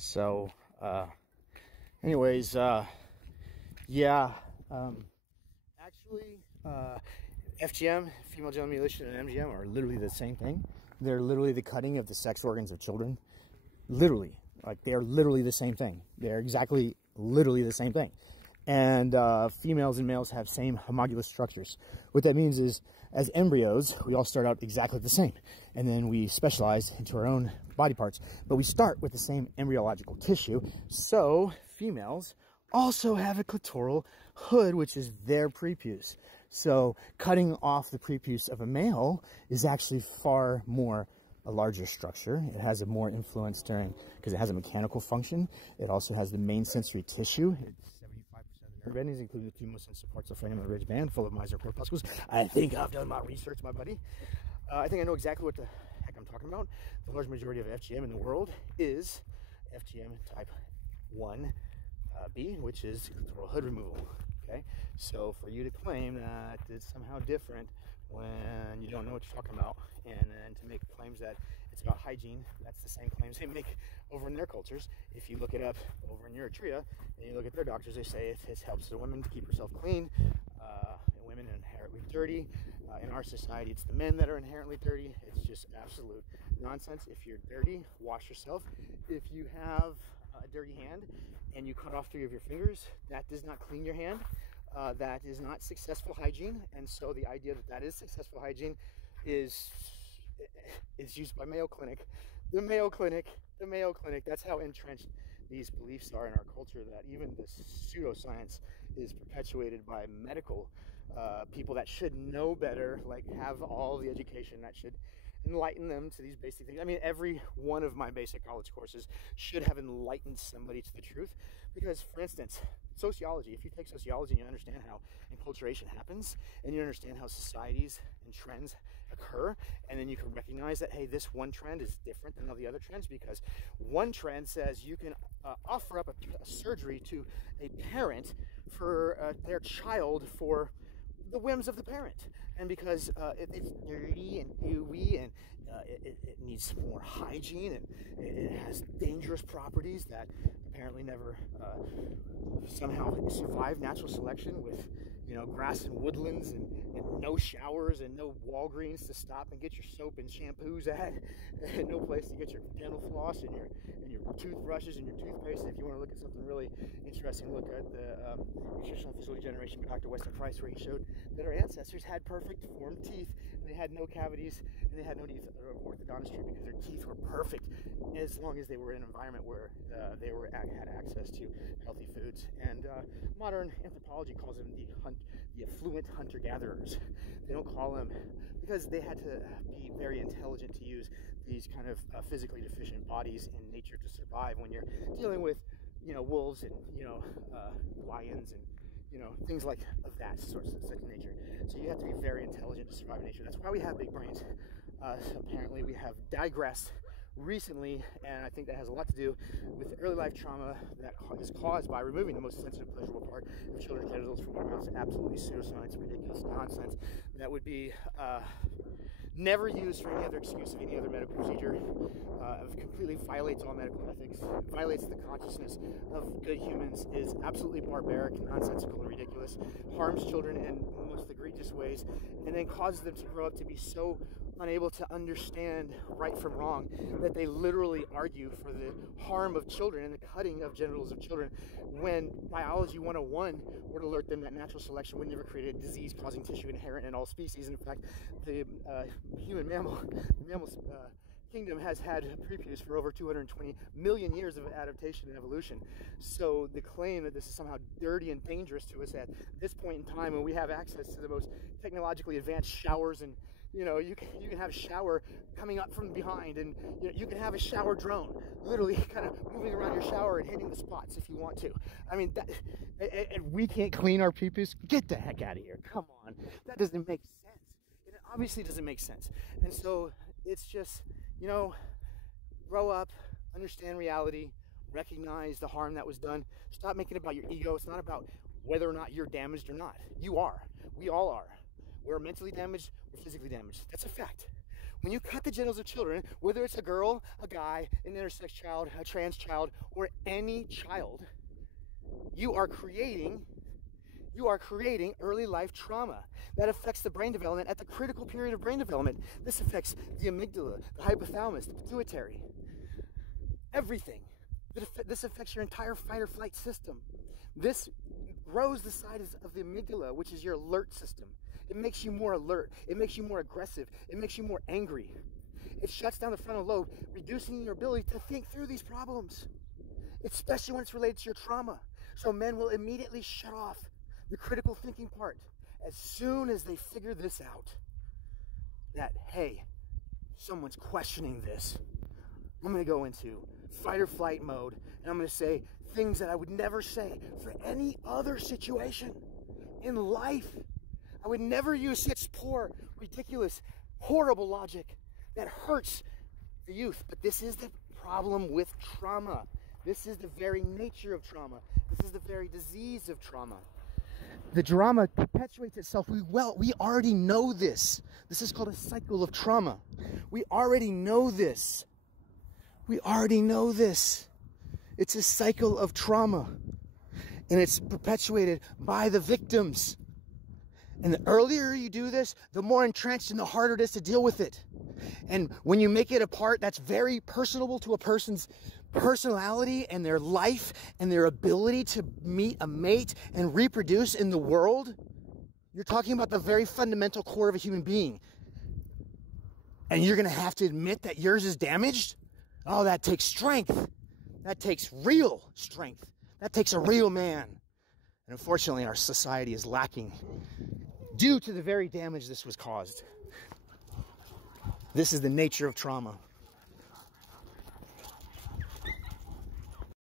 So, anyways, yeah, actually, FGM, female genital mutilation, and MGM are literally the same thing. They're literally the cutting of the sex organs of children. Literally, like they're literally the same thing. They're exactly, literally the same thing. And females and males have same homologous structures. What that means is, as embryos, we all start out exactly the same. And then we specialize into our own body parts. But we start with the same embryological tissue. So females also have a clitoral hood, which is their prepuce. So cutting off the prepuce of a male is actually far more a larger structure. It has a more influence because it has a mechanical function. It also has the main sensory tissue. It's 75% of the nerve endings, including the two most sensitive parts of the foramen ridge band, full of myxoid corpuscles. I think I've done my research, my buddy. I think I know exactly what the heck I'm talking about. The large majority of FGM in the world is FGM type 1B, which is clitoral hood removal. Okay, so for you to claim that it's somehow different when you don't know what you're talking about, and then to make claims that it's about hygiene, that's the same claims they make over in their cultures. If you look it up over in Eritrea and you look at their doctors, they say it helps the women to keep herself clean. And women are inherently dirty. In our society, it's the men that are inherently dirty. It's just absolute nonsense. If you're dirty, wash yourself. If you have a dirty hand and you cut off 3 of your fingers, that does not clean your hand. That is not successful hygiene. And so the idea that that is successful hygiene is used by Mayo Clinic. The Mayo Clinic, that's how entrenched these beliefs are in our culture, that even this pseudoscience is perpetuated by medical people that should know better, like have all the education that should enlighten them to these basic things. I mean, every one of my basic college courses should have enlightened somebody to the truth. Because, for instance, sociology, if you take sociology and you understand how enculturation happens, and you understand how societies and trends occur, and then you can recognize that, hey, this one trend is different than all the other trends, because one trend says you can offer up a surgery to a parent for their child for the whims of the parent, and because it's dirty and ooey, and it needs more hygiene, and it has dangerous properties that apparently never somehow survive natural selection, with grass and woodlands, and no showers, and no Walgreens to stop and get your soap and shampoos at, and no place to get your dental floss and your toothbrushes and your toothpaste. If you want to look at something really interesting, look at the Nutritional Physical Degeneration by Dr. Weston Price, where he showed that our ancestors had perfect formed teeth, and they had no cavities, and they had no need for orthodontistry, because their teeth were perfect as long as they were in an environment where they had access to healthy foods. And modern anthropology calls them the affluent hunter-gatherers. They don't call them, because they had to be very intelligent to use these kind of physically deficient bodies in nature to survive when you're dealing with wolves and lions and things like of that sort of such nature. So you have to be very intelligent to survive in nature. That's why we have big brains. Apparently we have digressed recently, and I think that has a lot to do with early life trauma that is caused by removing the most sensitive, pleasurable part of children's genitals for what amounts to absolutely pseudoscience, ridiculous nonsense that would be never used for any other excuse of any other medical procedure. Completely violates all medical ethics, violates the consciousness of good humans, is absolutely barbaric, nonsensical, and ridiculous, harms children in the most egregious ways, and then causes them to grow up to be so unable to understand right from wrong that they literally argue for the harm of children and the cutting of genitals of children, when Biology 101 would alert them that natural selection would never create a disease-causing tissue inherent in all species. And in fact, the mammal kingdom has had a prepuce for over 220 million years of adaptation and evolution. So the claim that this is somehow dirty and dangerous to us at this point in time, when we have access to the most technologically advanced showers, and you can have a shower coming up from behind, and you can have a shower drone literally kind of moving around your shower and hitting the spots if you want to. I mean, and we can't clean our prepuce? Get the heck out of here. Come on. That doesn't make sense. It obviously doesn't make sense. And so it's just, grow up, understand reality, recognize the harm that was done. Stop making it about your ego. It's not about whether or not you're damaged or not. You are. We all are. We're mentally damaged, we're physically damaged. That's a fact. When you cut the genitals of children, whether it's a girl, a guy, an intersex child, a trans child, or any child, you are creating early life trauma that affects the brain development at the critical period of brain development. This affects the amygdala, the hypothalamus, the pituitary, everything. This affects your entire fight or flight system. This grows the size of the amygdala, which is your alert system. It makes you more alert. It makes you more aggressive. It makes you more angry. It shuts down the frontal lobe, reducing your ability to think through these problems, especially when it's related to your trauma. So men will immediately shut off the critical thinking part as soon as they figure this out. That, hey, someone's questioning this. I'm going to go into fight or flight mode, and I'm going to say things that I would never say for any other situation in life. I would never use such poor, ridiculous, horrible logic that hurts the youth. But this is the problem with trauma. This is the very nature of trauma. This is the very disease of trauma. The drama perpetuates itself. We already know this. This is called a cycle of trauma. We already know this. We already know this. It's a cycle of trauma. And it's perpetuated by the victims. And the earlier you do this, the more entrenched and the harder it is to deal with it. And when you make it a part that's very personable to a person's personality and their life and their ability to meet a mate and reproduce in the world, you're talking about the very fundamental core of a human being. And you're going to have to admit that yours is damaged? Oh, that takes strength. That takes real strength. That takes a real man. And unfortunately, our society is lacking due to the very damage this was caused. This is the nature of trauma.